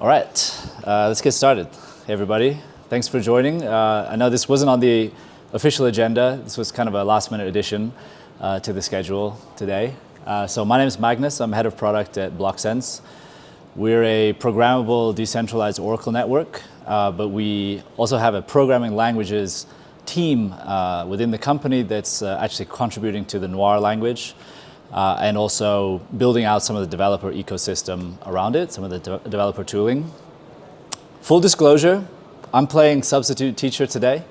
All right, let's get started. Hey everybody, thanks for joining. I know this wasn't on the official agenda. This was kind of a last-minute addition to the schedule today. So my name is Magnus. I'm head of product at Blocksense. We're a programmable decentralized Oracle network, but we also have a programming languages team within the company that's actually contributing to the Noir language and also building out some of the developer ecosystem around it, some of the developer tooling. Full disclosure, I'm playing substitute teacher today.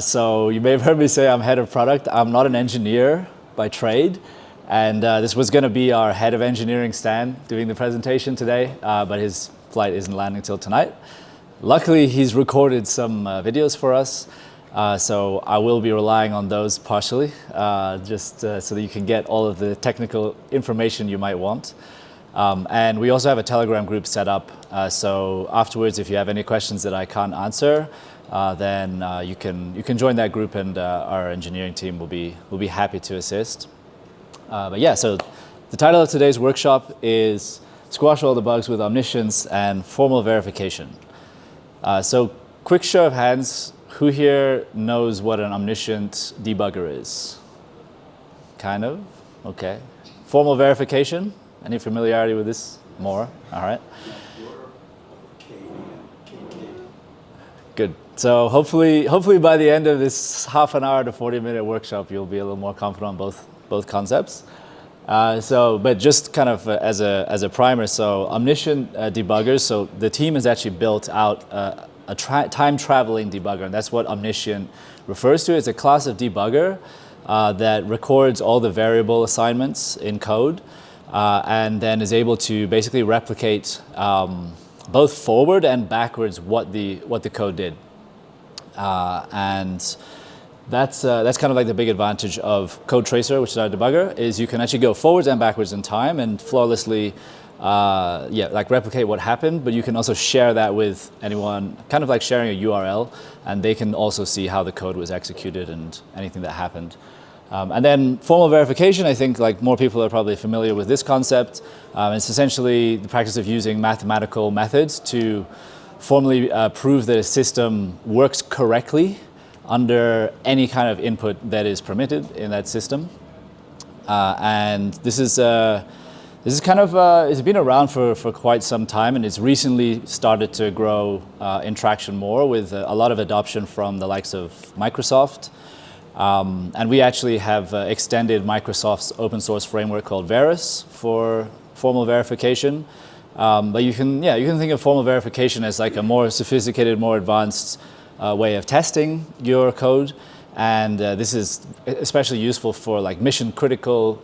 So you may have heard me say I'm head of product. I'm not an engineer by trade. And this was going to be our head of engineering, Stan, doing the presentation today, but his flight isn't landing till tonight. Luckily, he's recorded some videos for us, so I will be relying on those partially, just so that you can get all of the technical information you might want. And we also have a Telegram group set up, so afterwards, if you have any questions that I can't answer, then you can join that group, and our engineering team will be happy to assist. But yeah, so the title of today's workshop is Squash All the Bugs with Omniscience and Formal Verification. So quick show of hands, who here knows what an omniscient debugger is? Kind of? Okay. Formal verification? Any familiarity with this? More? All right. Good. So hopefully by the end of this half an hour to 40-minute workshop, you'll be a little more confident on both concepts. But just kind of as a primer, so omniscient debuggers, so the team has actually built out a time-traveling debugger, and that's what omniscient refers to. It's a class of debugger that records all the variable assignments in code and then is able to basically replicate both forward and backwards what the code did. And that's kind of like the big advantage of Code Tracer, which is our debugger, is you can actually go forwards and backwards in time and flawlessly replicate what happened, but you can also share that with anyone, kind of like sharing a URL, and they can also see how the code was executed and anything that happened. And then formal verification, I think like more people are probably familiar with this concept. It's essentially the practice of using mathematical methods to formally prove that a system works correctly under any kind of input that is permitted in that system. And this is kind of, it's been around for quite some time, and it's recently started to grow in traction more with a lot of adoption from the likes of Microsoft. And we actually have extended Microsoft's open source framework called Verus for formal verification. But you can think of formal verification as like a more sophisticated, more advanced way of testing your code, and this is especially useful for like mission critical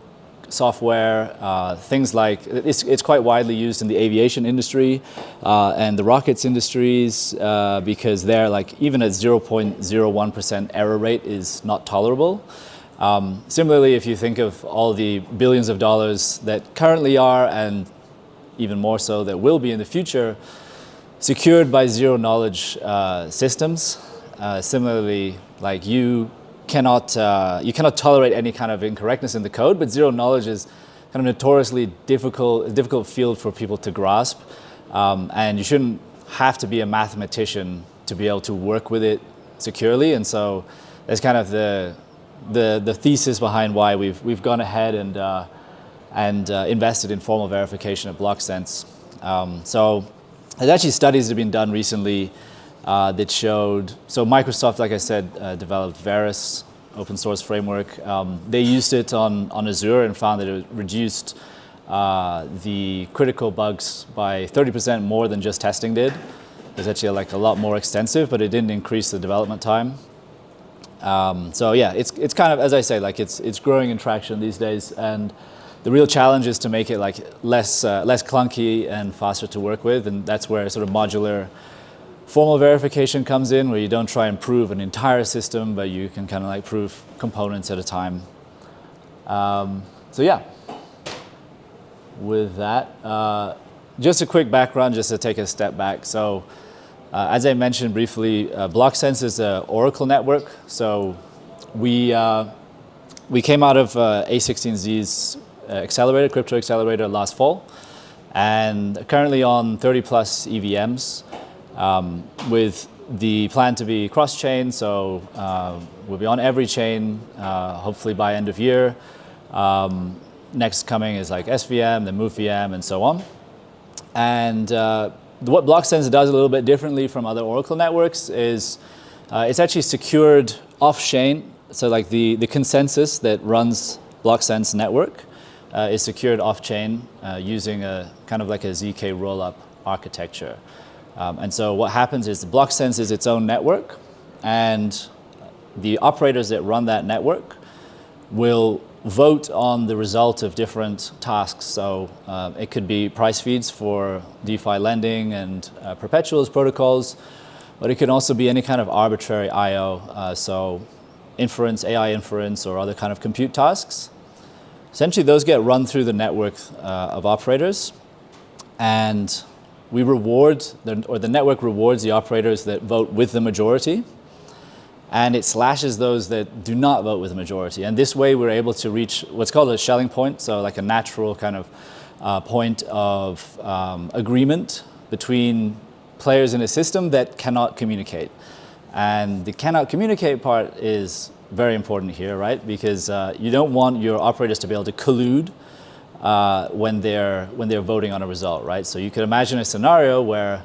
software, things like it's quite widely used in the aviation industry and the rockets industries because they're like even at 0.01% error rate is not tolerable. Similarly, if you think of all the billions of dollars that currently are, and even more so that will be in the future, secured by zero knowledge systems. Similarly, like you cannot tolerate any kind of incorrectness in the code, but zero knowledge is kind of notoriously difficult field for people to grasp, and you shouldn't have to be a mathematician to be able to work with it securely. And so that's kind of the thesis behind why we've gone ahead and invested in formal verification at Blocksense. So there's actually studies that have been done recently that showed, so Microsoft, like I said, developed Verus, open source framework. They used it on Azure and found that it reduced the critical bugs by 30% more than just testing did. It was actually like a lot more extensive, but it didn't increase the development time. So yeah, it's kind of, as I say, like it's growing in traction these days, and the real challenge is to make it like less clunky and faster to work with, and that's where sort of modular formal verification comes in, where you don't try and prove an entire system, but you can kind of like prove components at a time. So yeah, with that, just a quick background, just to take a step back. So as I mentioned briefly, Blocksense is an Oracle network. So we came out of A16Z's accelerator, crypto accelerator last fall. and currently on 30 plus EVMs, with the plan to be cross-chain, so we'll be on every chain, hopefully by end of year. Next coming is like SVM, then MoveVM, and so on. And what Blocksense does a little bit differently from other Oracle networks is it's actually secured off-chain. So like the consensus that runs Blocksense network is secured off-chain using a kind of like a ZK rollup architecture. And so what happens is the Blocksense is its own network, and the operators that run that network will vote on the result of different tasks. So it could be price feeds for DeFi lending and perpetuals protocols, but it could also be any kind of arbitrary IO, so inference, AI inference, or other kind of compute tasks. Essentially, those get run through the network of operators, and we reward, the network rewards the operators that vote with the majority, and it slashes those that do not vote with the majority. And this way, we're able to reach what's called a Schelling point, so like a natural kind of point of agreement between players in a system that cannot communicate. And the cannot communicate part is very important here, right? Because you don't want your operators to be able to collude when they're voting on a result, right? So you could imagine a scenario where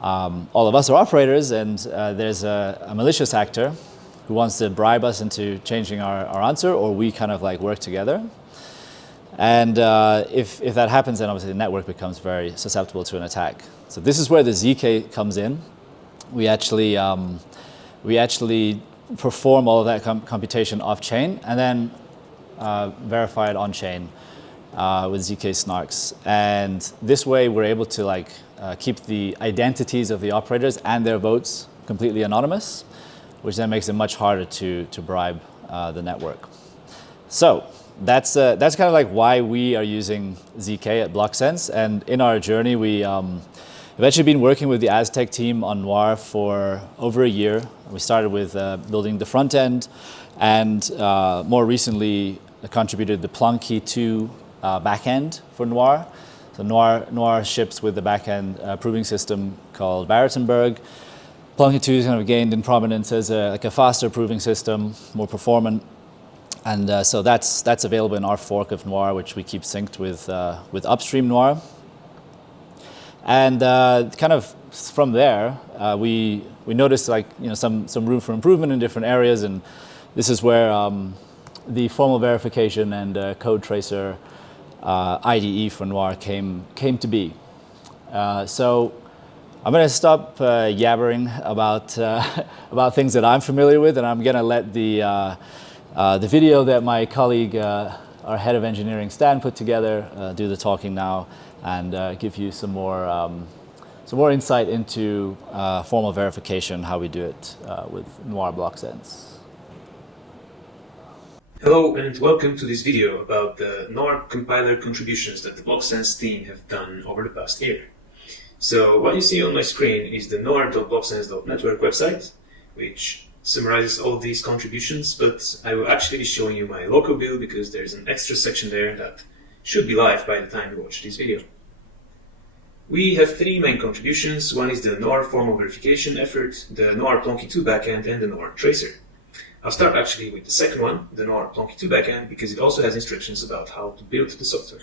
all of us are operators, and there's a malicious actor who wants to bribe us into changing our answer, or we kind of like work together. And if that happens, then obviously the network becomes very susceptible to an attack. So this is where the ZK comes in. We actually perform all of that computation off-chain and then verify it on-chain with ZK snarks. And this way we're able to like keep the identities of the operators and their votes completely anonymous, which then makes it much harder to bribe the network. So that's kind of like why we are using ZK at Blocksense. And in our journey, we've actually been working with the Aztec team on Noir for over a year. We started with building the front end, and more recently contributed the Plonky 2 backend for Noir. So Noir ships with the backend proving system called Barenberg. Plonky 2 has kind of gained in prominence as like a faster proving system, more performant. And so that's available in our fork of Noir, which we keep synced with upstream Noir. And kind of from there, we noticed like some room for improvement in different areas, and this is where the formal verification and code tracer IDE for Noir came to be. So I'm going to stop yabbering about things that I'm familiar with, and I'm going to let the video that my colleague, our head of engineering, Stan, put together, do the talking now, and give you some more insight into formal verification, how we do it with Noir Blocksense. Hello and welcome to this video about the Noir compiler contributions that the Blocksense team have done over the past year. So what you see on my screen is the noir.blocksense.network website, which summarizes all of these contributions, but I will actually be showing you my local build because there's an extra section there that should be live by the time you watch this video. We have three main contributions. One is the Noir formal verification effort, the Noir Plonky 2 backend, and the Noir tracer. I'll start actually with the second one, the Noir Plonky 2 backend, because it also has instructions about how to build the software.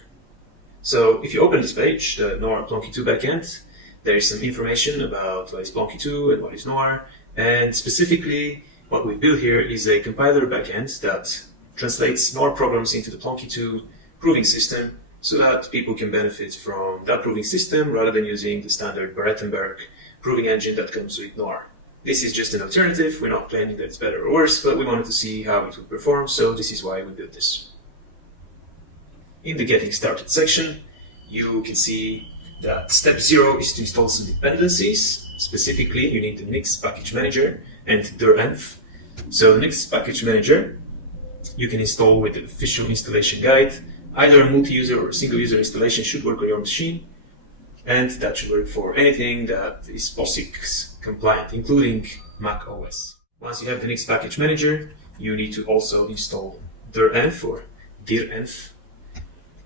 So if you open this page, the Noir Plonky 2 backend, there is some information about what is Plonky 2 and what is Noir, and specifically what we've built here is a compiler backend that translates Noir programs into the Plonky 2 proving system so that people can benefit from that proving system rather than using the standard Barenberg proving engine that comes with Noir. This is just an alternative. We're not claiming that it's better or worse, but we wanted to see how it would perform, so this is why we built this. In the Getting Started section, you can see that step 0 is to install some dependencies. Specifically, you need the Nix package manager and therenv. So the Nix package manager you can install with the official installation guide. Either a multi-user or single-user installation should work on your machine, and that should work for anything that is POSIX compliant, including Mac OS. Once you have the Nix package manager, you need to also install therenv or direnv,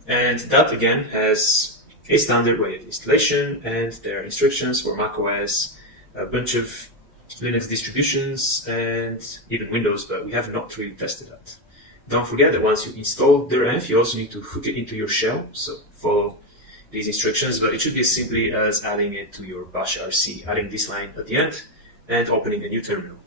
and that again has a standard way of installation, and there are instructions for macOS, a bunch of Linux distributions, and even Windows, but we have not really tested that. Don't forget that once you install DIREnv, you also need to hook it into your shell, so follow these instructions, but it should be as simply as adding it to your bash rc, adding this line at the end, and opening a new terminal.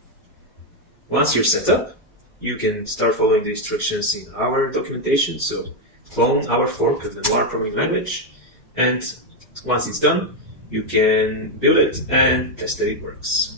Once you're set up, you can start following the instructions in our documentation, so clone our fork of the Noir programming language, and once it's done, you can build it and test that it works.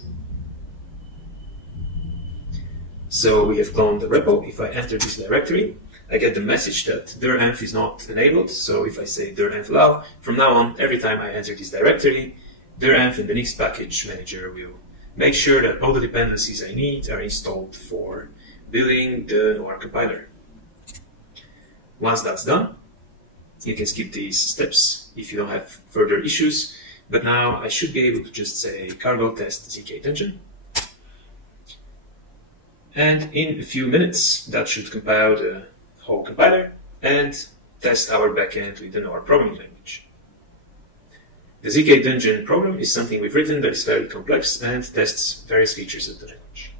So we have cloned the repo. If I enter this directory, I get the message that DIREnv is not enabled. So if I say DIREnv allow, from now on, every time I enter this directory, DIREnv in the next package manager will make sure that all the dependencies I need are installed for building the Noir compiler. Once that's done, you can skip these steps if you don't have further issues. But now I should be able to just say cargo test zkDungeon. And in a few minutes, that should compile the whole compiler and test our backend with the Noir programming language. The zkDungeon program is something we've written that is very complex and tests various features of the language.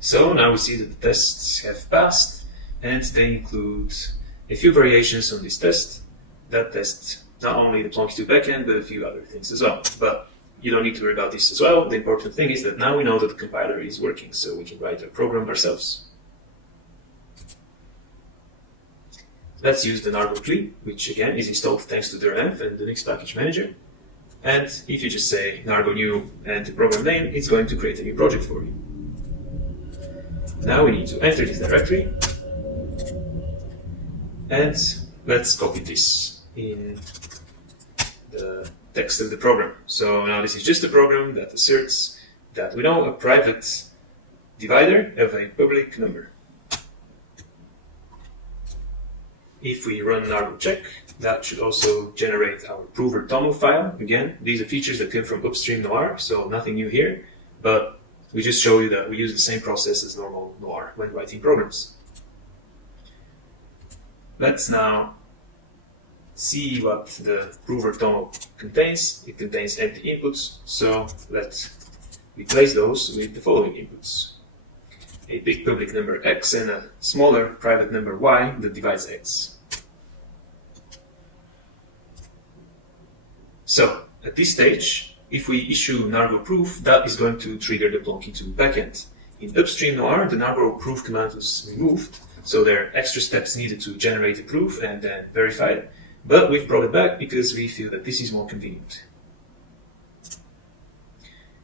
So now we see that the tests have passed, and they include a few variations on this test that test not only the Plonky2 backend, but a few other things as well. But you don't need to worry about this as well. The important thing is that now we know that the compiler is working, so we can write a program ourselves. Let's use the Nargo CLI, which again is installed thanks to DIREnv and the Linux package manager. And if you just say Nargo new and the program name, it's going to create a new project for you. Now we need to enter this directory. And let's copy this in the text of the program. So now this is just a program that asserts that we know a private divider of a public number. If we run nargo check, that should also generate our prover toml file. Again, these are features that come from upstream Noir, so nothing new here, but we just show you that we use the same process as normal Noir when writing programs. Let's now see what the prover toml contains. It contains empty inputs, so let's replace those with the following inputs: a big public number x and a smaller private number y that divides x. So at this stage, if we issue nargo proof, that is going to trigger the Plonky2 backend. In upstream Noir, the nargo proof command was removed, so there are extra steps needed to generate the proof and then verify it. But we've brought it back because we feel that this is more convenient.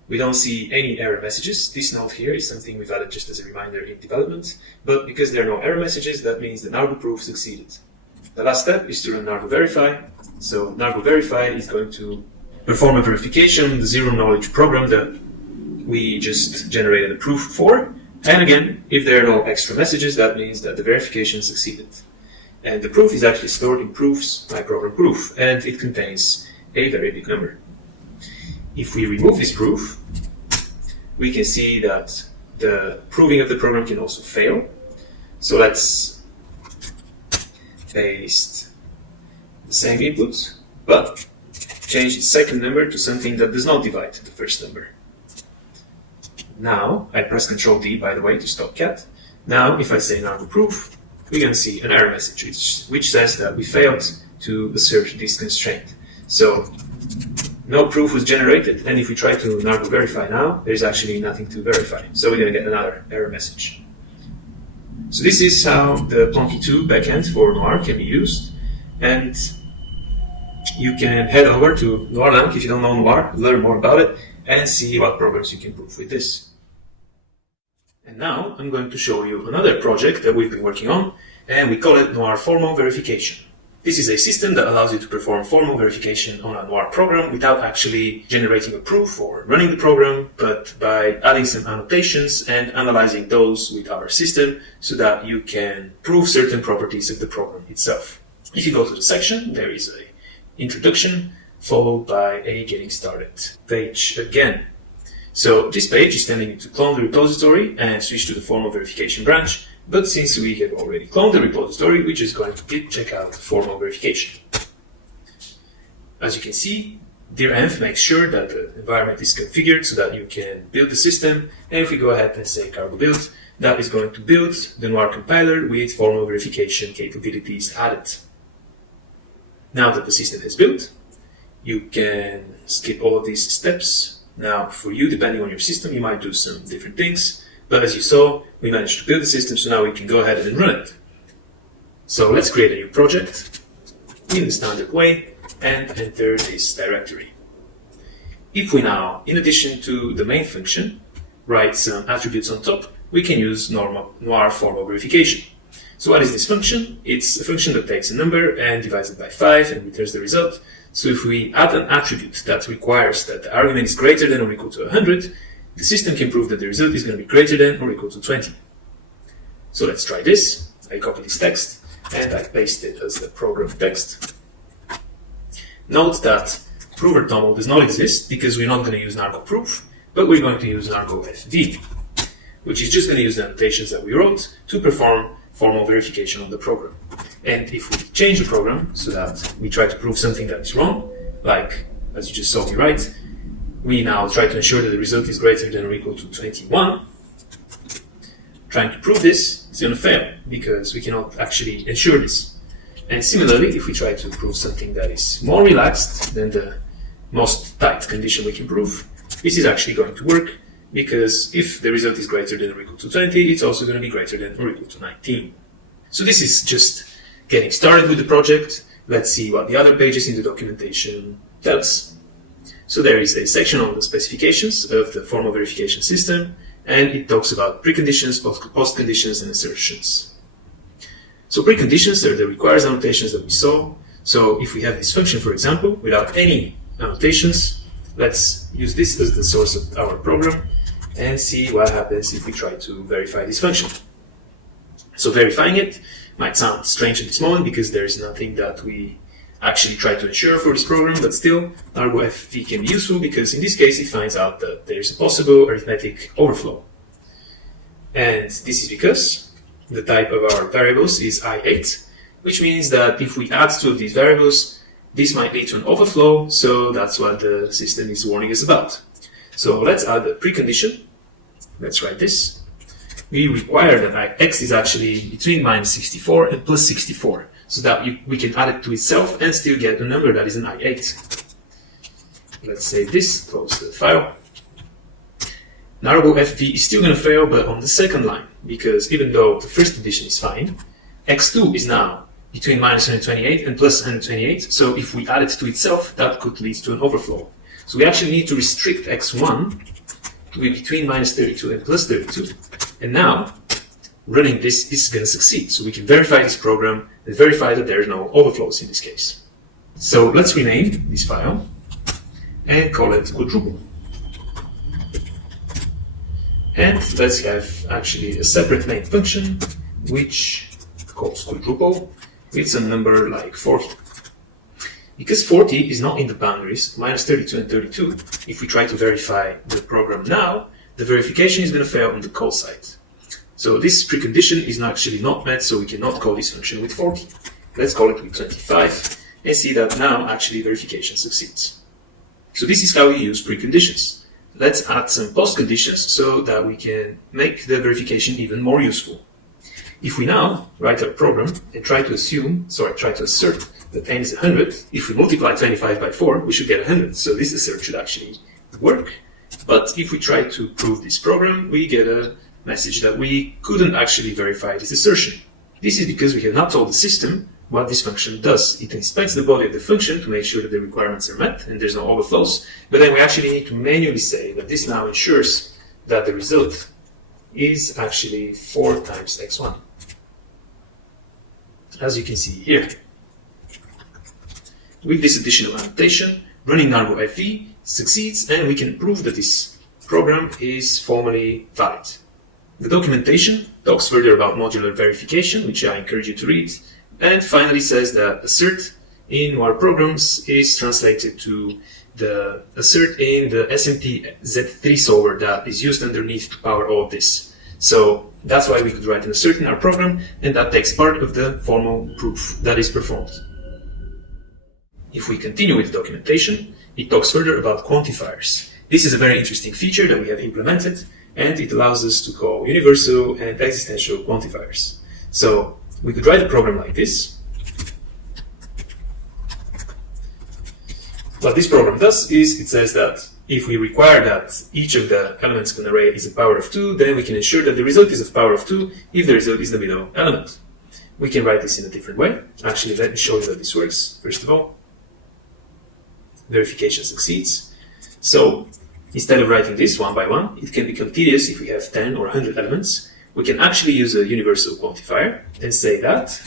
We don't see any error messages. This note here is something we've added just as a reminder in development, but because there are no error messages, that means the nargo proof succeeded. The last step is to run nargo verify. So nargo verify is going to perform a verification of the zero knowledge program that we just generated a proof for. And again, if there are no extra messages, that means that the verification succeeded. And the proof is actually stored in proofs, my program proof, and it contains a very big number. If we remove this proof, we can see that the proving of the program can also fail. So let's paste the same input, but change the second number to something that does not divide the first number. Now, I press Ctrl D, by the way, to stop cat. Now, if I say nargo proof, we're going to see an error message which says that we failed to assert this constraint. So no proof was generated, and if we try to nargo verify now, there's actually nothing to verify. So we're going to get another error message. So this is how the Plonky2 backend for Noir can be used, and you can head over to NoirLang if you don't know Noir, learn more about it, and see what programs you can prove with this. And now I'm going to show you another project that we've been working on, and we call it Noir Formal Verification. This is a system that allows you to perform formal verification on a Noir program without actually generating a proof or running the program, but by adding some annotations and analyzing those with our system so that you can prove certain properties of the program itself. If you go to the section, there is an introduction followed by a getting started page again. So this page is telling you to clone the repository and switch to the formal verification branch, But since we have already cloned the repository, we're just going to git checkout formal verification. As you can see, dir-env makes sure that the environment is configured so that you can build the system. And if we go ahead and say cargo build, that is going to build the Noir compiler with formal verification capabilities added. Now that the system is built, you can skip all of these steps. Now, for you, depending on your system, you might do some different things. But as you saw, we managed to build the system, so now we can go ahead and run it. So let's create a new project in the standard way and enter this directory. If we now, in addition to the main function, write some attributes on top, we can use Noir formal verification. So what is this function? It's a function that takes a number and divides it by 5 and returns the result. So if we add an attribute that requires that the argument is greater than or equal to 100, the system can prove that the result is going to be greater than or equal to 20. So let's try this. I copy this text and I paste it as the program text. Note that prover toml does not exist because we're not going to use nargo proof, but we're going to use nargo fv, which is just going to use the annotations that we wrote to perform formal verification of the program. And if we change the program so that we try to prove something that is wrong, like as you just saw me write, we now try to ensure that the result is greater than or equal to 21. Trying to prove this is going to fail because we cannot actually ensure this. And similarly, if we try to prove something that is more relaxed than the most tight condition we can prove, this is actually going to work because if the result is greater than or equal to 20, it's also going to be greater than or equal to 19. So this is just getting started with the project. Let's see what the other pages in the documentation tell us. So there is a section on the specifications of the formal verification system, and it talks about preconditions, postconditions, and assertions. So preconditions are the requires annotations that we saw. So if we have this function, for example, without any annotations, let's use this as the source of our program and see what happens if we try to verify this function. So verifying it might sound strange at this moment because there is nothing that we actually try to ensure for this program, but still, nargo fv can be useful because in this case it finds out that there is a possible arithmetic overflow. And this is because the type of our variables is i8, which means that if we add two of these variables, this might lead to an overflow, so that's what the system is warning us about. So let's add a precondition. Let's write this. We require that x is actually between minus 64 and plus 64, so that we can add it to itself and still get a number that is an i8. Let's save this, close the file. Nargo fv is still going to fail, but on the second line, because even though the first condition is fine, x2 is now between minus 128 and plus 128, so if we add it to itself, that could lead to an overflow. So we actually need to restrict x1 to be between minus 32 and plus 32. And now, running this is going to succeed. So we can verify this program and verify that there are no overflows in this case. So let's rename this file and call it quadruple. And let's have actually a separate main function which calls quadruple with some number like 40. Because 40 is not in the boundaries, minus 32 and 32, if we try to verify the program now, the verification is going to fail on the call side. So this precondition is actually not met, so we cannot call this function with 40. Let's call it with 25 and see that now actually verification succeeds. So this is how we use preconditions. Let's add some postconditions so that we can make the verification even more useful. If we now write our program and try to assert that n is 100, if we multiply 25 by 4, we should get 100. So this assert should actually work. But if we try to prove this program, we get a message that we couldn't actually verify this assertion. This is because we have not told the system what this function does. It inspects the body of the function to make sure that the requirements are met and there's no overflows. But then we actually need to manually say that this now ensures that the result is actually 4 times x1. As you can see here. With this additional annotation, running nargo fv succeeds and we can prove that this program is formally valid. The documentation talks further about modular verification, which I encourage you to read, and finally says that assert in our programs is translated to the assert in the SMT Z3 solver that is used underneath to power all of this. So That's why we could write an assert in our program, and that takes part of the formal proof that is performed. If we continue with the documentation, it talks further about quantifiers. This is a very interesting feature that we have implemented, and it allows us to call universal and existential quantifiers. So we could write a program like this. What this program does is it says that if we require that each of the elements of an array is a power of 2, then we can ensure that the result is of power of 2 if the result is the middle element. We can write this in a different way. Actually, let me show you that this works. First of all, verification succeeds. So instead of writing this one by one, it can become tedious if we have 10 or 100 elements. We can actually use a universal quantifier and say that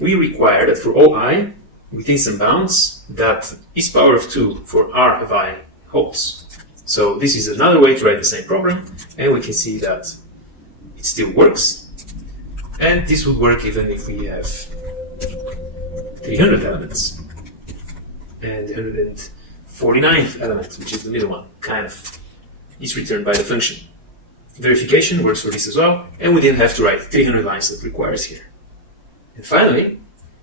we require that for all I, within some bounds, that is power of 2 for r of I holds. So this is another way to write the same program, and we can see that it still works. And this would work even if we have 300 elements. And the 149th element, which is the middle one, kind of is returned by the function. Verification works for this as well, and we didn't have to write 300 lines that requires here. And finally,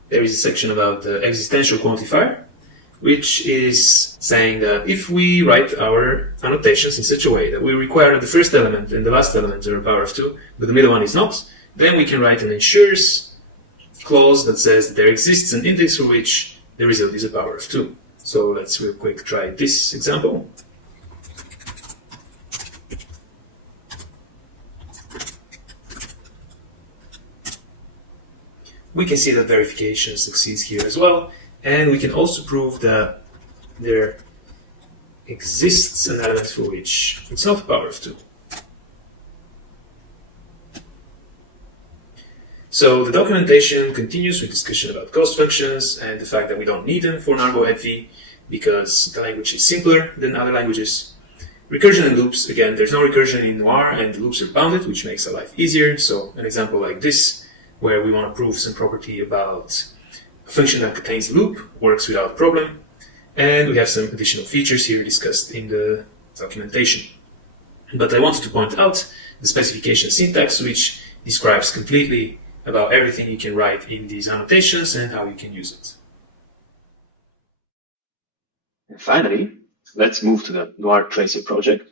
there is a section about the existential quantifier, which is saying that if we write our annotations in such a way that we require that the first element and the last element are a power of 2, but the middle one is not, then we can write an ensures clause that says that there exists an index for which the result is a power of 2. So let's real quick try this example. We can see that verification succeeds here as well, and we can also prove that there exists an element for which it's not a power of 2. So the documentation continues with discussion about cost functions and the fact that we don't need them for NargoEdv because the language is simpler than other languages. Recursion and loops, again, there's no recursion in Noir and the loops are bounded, which makes our life easier. So an example like this, where we want to prove some property about a function that contains a loop, works without problem. And we have some additional features here discussed in the documentation. But I wanted to point out the specification syntax, which describes completely about everything you can write in these annotations and how you can use it. And finally, let's move to the NoirTracer project.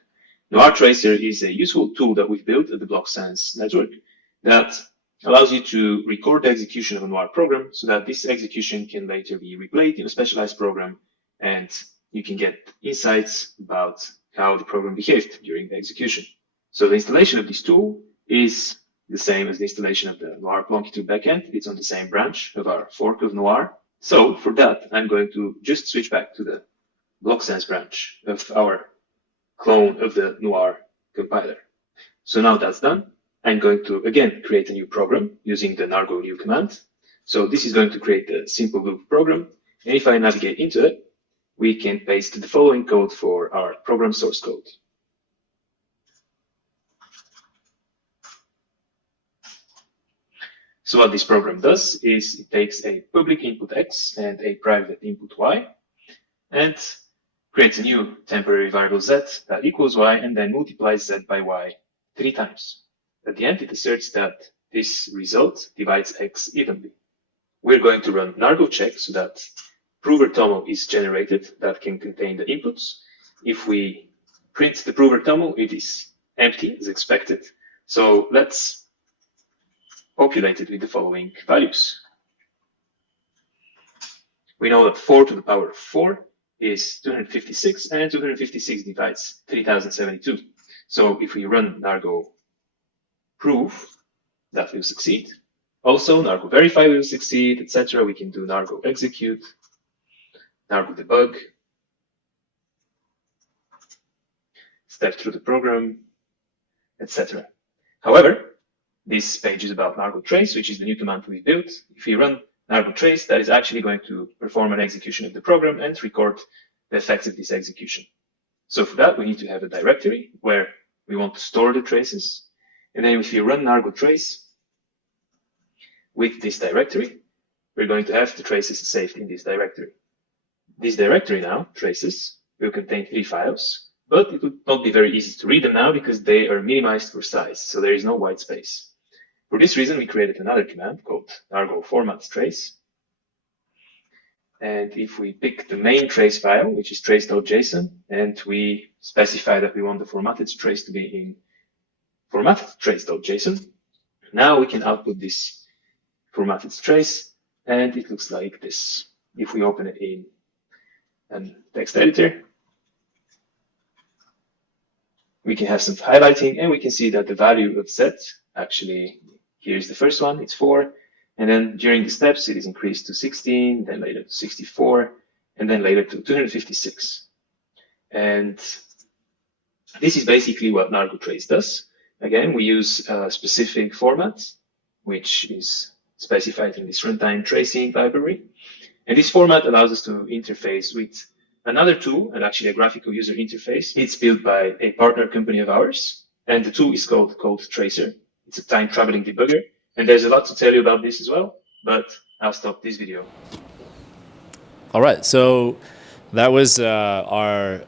NoirTracer is a useful tool that we've built at the Blocksense network that allows you to record the execution of a Noir program so that this execution can later be replayed in a specialized program and you can get insights about how the program behaved during the execution. So the installation of this tool is the same as the installation of the Noir Plonky2 backend. It's on the same branch of our fork of Noir. So for that, I'm going to just switch back to the Blocksense branch of our clone of the Noir compiler. So now that's done, I'm going to again create a new program using the nargo new command. So this is going to create a simple loop program. And if I navigate into it, we can paste the following code for our program source code. So what this program does is it takes a public input X and a private input Y and creates a new temporary variable Z that equals Y and then multiplies Z by Y 3 times. At the end, it asserts that this result divides X evenly. We're going to run nargo check so that prover tomo is generated that can contain the inputs. If we print the prover tomo, it is empty as expected. So let's populate it with the following values. We know that 4 to the power of 4 is 256, and 256 divides 3072. So if we run nargo prove, that will succeed. Also, nargo verify will succeed, etc. We can do nargo execute, nargo debug, step through the program, etc. However, this page is about nargo trace, which is the new command we built. If we run nargo trace, that is actually going to perform an execution of the program and record the effects of this execution. So for that, we need to have a directory where we want to store the traces. And then if you run nargo trace with this directory, we're going to have the traces saved in this directory. This directory now, traces, will contain 3 files. but it would not be very easy to read them now because they are minimized for size, so there is no white space. For this reason, we created another command called argo format trace. And if we pick the main trace file, which is trace.json, and we specify that we want the formatted trace to be in formatted trace.json, now we can output this formatted trace, and it looks like this. If we open it in a text editor, we can have some highlighting, and we can see that the value of set, actually, here's the first one, it's 4. And then during the steps, it is increased to 16, then later to 64, and then later to 256. And this is basically what NoirCon does. Again, we use a specific format, which is specified in this runtime tracing library. And this format allows us to interface with another tool, and actually a graphical user interface. It's built by a partner company of ours, and the tool is called CodeTracer. It's a time-traveling debugger. And there's a lot to tell you about this as well, but I'll stop this video. All right, so that was our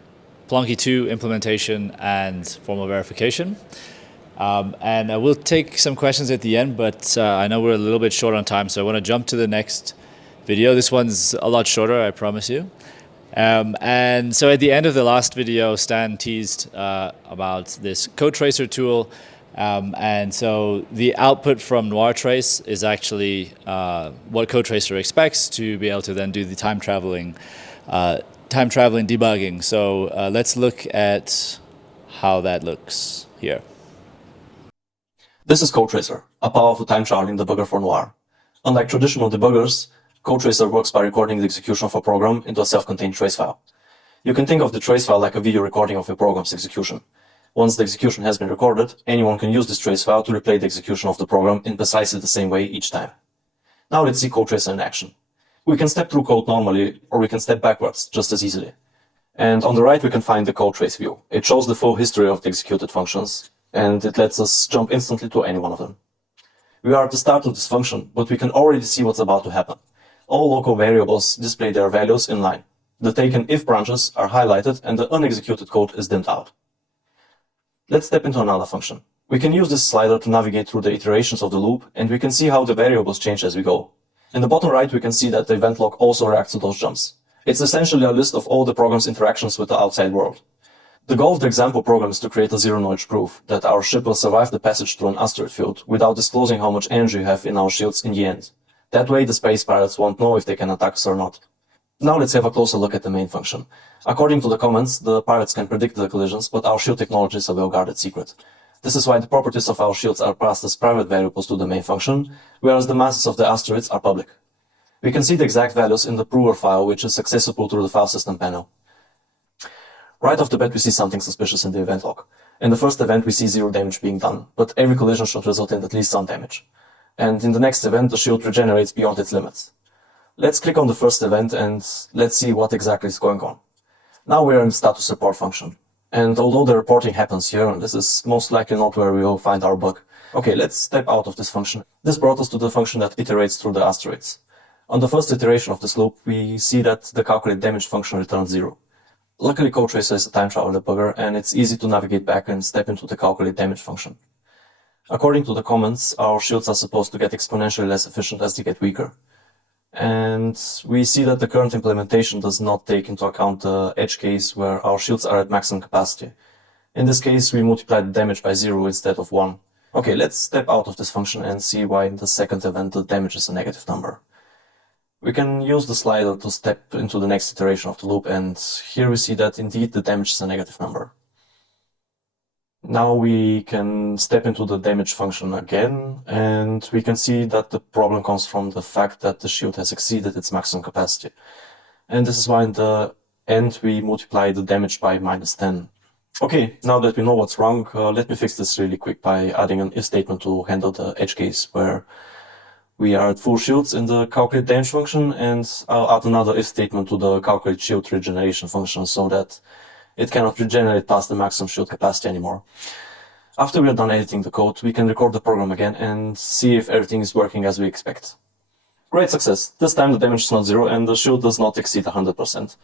Plonky 2 implementation and formal verification. And I will take some questions at the end, but I know we're a little bit short on time, so I want to jump to the next video. This one's a lot shorter, I promise you. And so at the end of the last video, Stan teased about this CodeTracer tool. And so the output from NoirTrace is actually what CodeTracer expects to be able to then do the time traveling debugging. So let's look at how that looks here. This is CodeTracer, a powerful time traveling debugger for Noir. Unlike traditional debuggers, CodeTracer works by recording the execution of a program into a self-contained trace file. You can think of the trace file like a video recording of your program's execution. Once the execution has been recorded, anyone can use this trace file to replay the execution of the program in precisely the same way each time. Now let's see CodeTracer in action. We can step through code normally, or we can step backwards just as easily. And on the right we can find the code trace view. It shows the full history of the executed functions, and it lets us jump instantly to any one of them. We are at the start of this function, but we can already see what's about to happen. All local variables display their values in line. The taken if branches are highlighted and the unexecuted code is dimmed out. Let's step into another function. We can use this slider to navigate through the iterations of the loop, and we can see how the variables change as we go. In the bottom right, we can see that the event log also reacts to those jumps. It's essentially a list of all the program's interactions with the outside world. The goal of the example program is to create a zero-knowledge proof that our ship will survive the passage through an asteroid field without disclosing how much energy we have in our shields in the end. That way, the space pirates won't know if they can attack us or not. Now let's have a closer look at the main function. According to the comments, the pirates can predict the collisions, but our shield technology is a well-guarded secret. This is why the properties of our shields are passed as private variables to the main function, whereas the masses of the asteroids are public. We can see the exact values in the prover file, which is accessible through the file system panel. Right off the bat, we see something suspicious in the event log. In the first event, we see 0 damage being done, but every collision should result in at least some damage. And in the next event, the shield regenerates beyond its limits. Let's click on the first event and let's see what exactly is going on. Now we are in the status report function. And although the reporting happens here, this is most likely not where we will find our bug. Okay, let's step out of this function. This brought us to the function that iterates through the asteroids. On the first iteration of this loop, we see that the calculate damage function returns 0. Luckily, CodeTracer is a time travel debugger, and it's easy to navigate back and step into the calculate damage function. According to the comments, our shields are supposed to get exponentially less efficient as they get weaker. And we see that the current implementation does not take into account the edge case where our shields are at maximum capacity. In this case, we multiply the damage by 0 instead of 1. Okay, let's step out of this function and see why in the second event the damage is a negative number. We can use the slider to step into the next iteration of the loop, and here we see that indeed the damage is a negative number. Now we can step into the damage function again, and we can see that the problem comes from the fact that the shield has exceeded its maximum capacity. And this is why in the end we multiply the damage by -10. Okay, now that we know what's wrong, let me fix this really quick by adding an if statement to handle the edge case where we are at full shields in the calculate damage function, and I'll add another if statement to the calculate shield regeneration function so that it cannot regenerate past the maximum shield capacity anymore. After we are done editing the code, we can record the program again and see if everything is working as we expect. Great success! This time the damage is not 0 and the shield does not exceed 100%.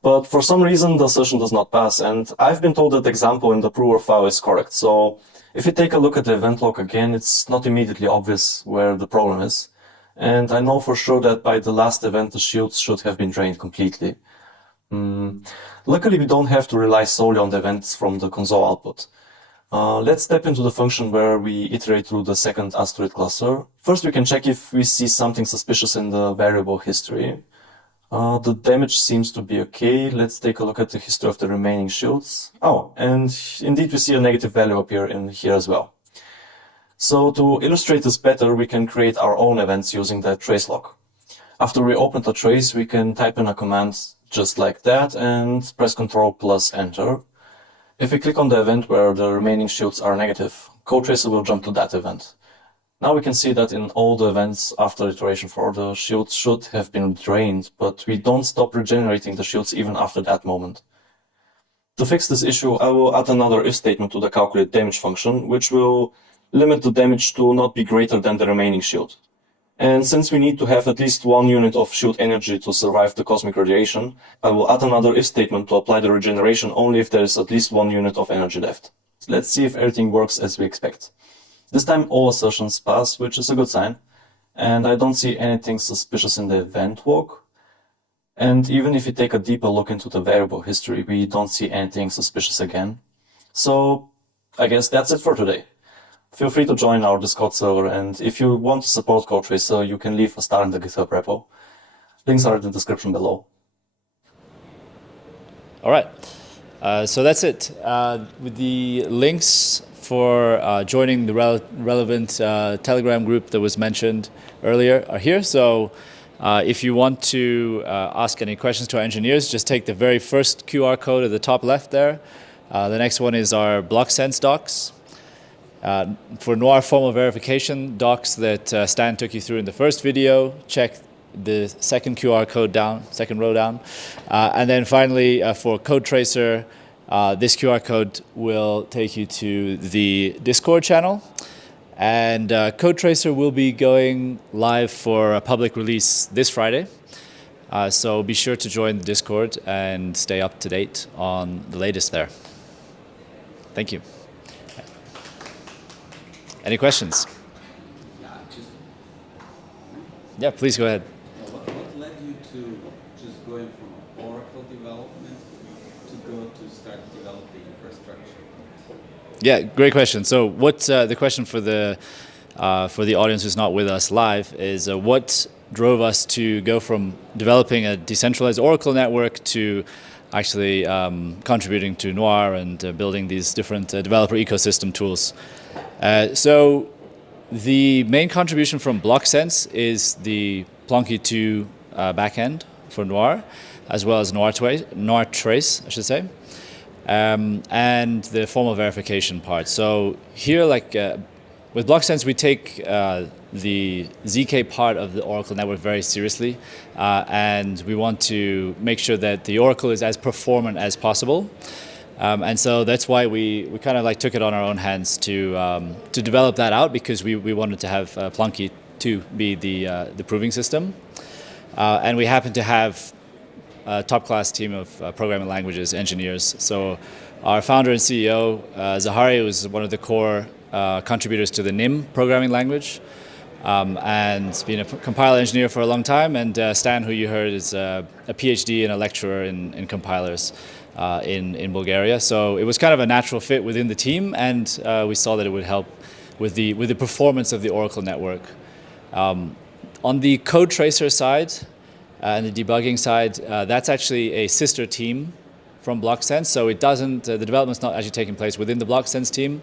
But for some reason, the assertion does not pass, and I've been told that the example in the prover file is correct. So if you take a look at the event log again, it's not immediately obvious where the problem is. And I know for sure that by the last event, the shields should have been drained completely. Luckily, we don't have to rely solely on the events from the console output. Let's step into the function where we iterate through the second asteroid cluster. First, we can check if we see something suspicious in the variable history. The damage seems to be okay. Let's take a look at the history of the remaining shields. Oh, and indeed we see a negative value appear in here as well. So to illustrate this better, we can create our own events using the trace log. After we open the trace, we can type in a command just like that and press Ctrl plus Enter. If we click on the event where the remaining shields are negative, CodeTracer will jump to that event. Now we can see that in all the events after iteration 4, the shields should have been drained, but we don't stop regenerating the shields even after that moment. To fix this issue, I will add another if statement to the calculate damage function, which will limit the damage to not be greater than the remaining shield. And since we need to have at least 1 unit of shield energy to survive the cosmic radiation, I will add another if statement to apply the regeneration only if there is at least 1 unit of energy left. Let's see if everything works as we expect. This time all assertions pass, which is a good sign, and I don't see anything suspicious in the event log. And even if you take a deeper look into the variable history, we don't see anything suspicious again. So I guess that's it for today. Feel free to join our Discord server, and if you want to support CodeTracer, you can leave a star in the GitHub repo. Links are in the description below. All right, so that's it. With the links for joining the relevant Telegram group that was mentioned earlier are here. So if you want to ask any questions to our engineers, just take the very first QR code at the top left there. The next one is our Blocksense docs. For Noir formal verification docs that Stan took you through in the first video, check the second QR code down, second row down. And then finally, for CodeTracer, this QR code will take you to the Discord channel. And CodeTracer will be going live for a public release this Friday. So be sure to join the Discord and stay up to date on the latest there. Thank you. Any questions? Yeah, please go ahead. What led you to just going from Oracle development to go to start developing infrastructure? Yeah, great question. So what the question for the audience who's not with us live is what drove us to go from developing a decentralized Oracle network to actually contributing to Noir and building these different developer ecosystem tools. So the main contribution from Blocksense is the Plonky 2 backend for Noir, as well as NoirTrace, I should say, and the formal verification part. So here, like with Blocksense, we take the ZK part of the Oracle network very seriously, and we want to make sure that the Oracle is as performant as possible. And so that's why we kind of like took it on our own hands to develop that out, because we wanted to have Plonky 2 be the proving system. And we happen to have a top-class team of programming languages engineers. So our founder and CEO, Zahari, was one of the core contributors to the NIM programming language, and been a compiler engineer for a long time. And Stan, who you heard, is a PhD and a lecturer in compilers in Bulgaria. So it was kind of a natural fit within the team, and we saw that it would help with the performance of the Oracle network. On the CodeTracer side and the debugging side, that's actually a sister team from Blocksense. So it doesn't, the development's not actually taking place within the Blocksense team,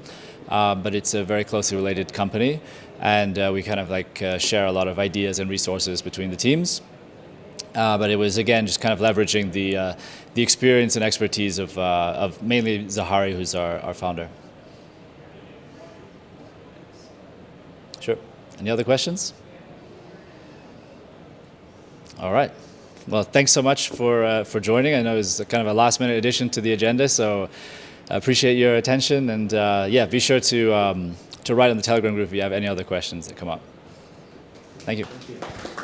but it's a very closely related company, and we kind of like share a lot of ideas and resources between the teams. But it was, again, just kind of leveraging the experience and expertise of mainly Zahari, who's our founder. Sure. Any other questions? All right. Well, thanks so much for joining. I know it was kind of a last-minute addition to the agenda, so I appreciate your attention. And yeah, be sure to write on the Telegram group if you have any other questions that come up. Thank you. Thank you.